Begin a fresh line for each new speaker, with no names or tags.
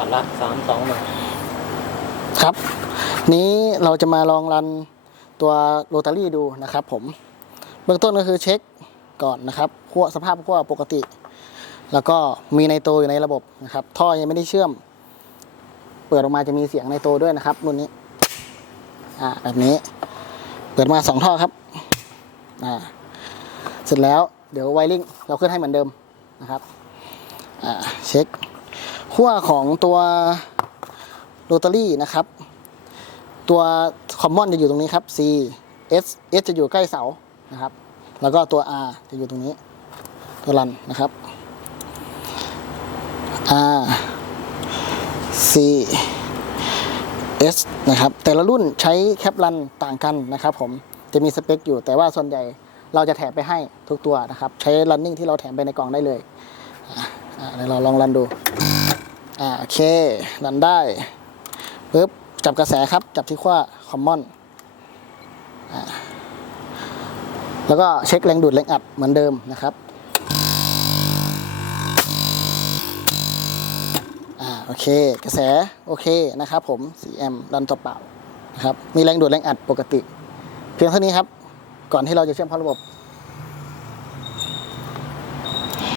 ปัดละสามสองหนึ่ง
ครับ นี้เราจะมาลองรันตัวโรตารี่ดูนะครับผม เบื้องต้นก็คือเช็คก่อนนะครับขั้วสภาพขั้วปกติ แล้วก็มีในโตวอยู่ในระบบนะครับ ท่อยังไม่ได้เชื่อม เปิดออกมาจะมีเสียงในโตวด้วยนะครับรุ่นนี้ อ่าแบบนี้ เปิดมาสองท่อครับ อ่า เสร็จแล้วเดี๋ยวไวริงเราขึ้นให้เหมือนเดิมนะครับ อ่า เช็ค ขั้วของตัวโรตารี่นะครับ ตัวคอมมอนจะอยู่ตรงนี้ครับ C S S จะอยู่ใกล้เสานะครับ แล้วก็ตัว R จะอยู่ตรงนี้ ตัวรันนะครับ R C S นะครับ แต่ละรุ่นใช้แคปรันต่างกันนะครับผมจะมีสเปคอยู่แต่ว่าส่วนใหญ่เราจะแถมไปให้ทุกตัวนะครับ ใช้ running ที่เราแถมไปในกล่องได้เลย อะอะเดี๋ยวเราลองรันดู อ่าโอเครันได้ปึ๊บจับกระแสครับจับที่ขั้วคอมมอนแล้วก็เช็คแรงดูดแรงอัดเหมือนเดิมนะครับอ่าโอเค กระแส โอเค นะครับผม 4 แอมป์รันตัวเปล่านะครับ มีแรงดูดแรงอัดปกติ เพียงเท่านี้ครับ ก่อนที่เราจะเชื่อมเข้าระบบ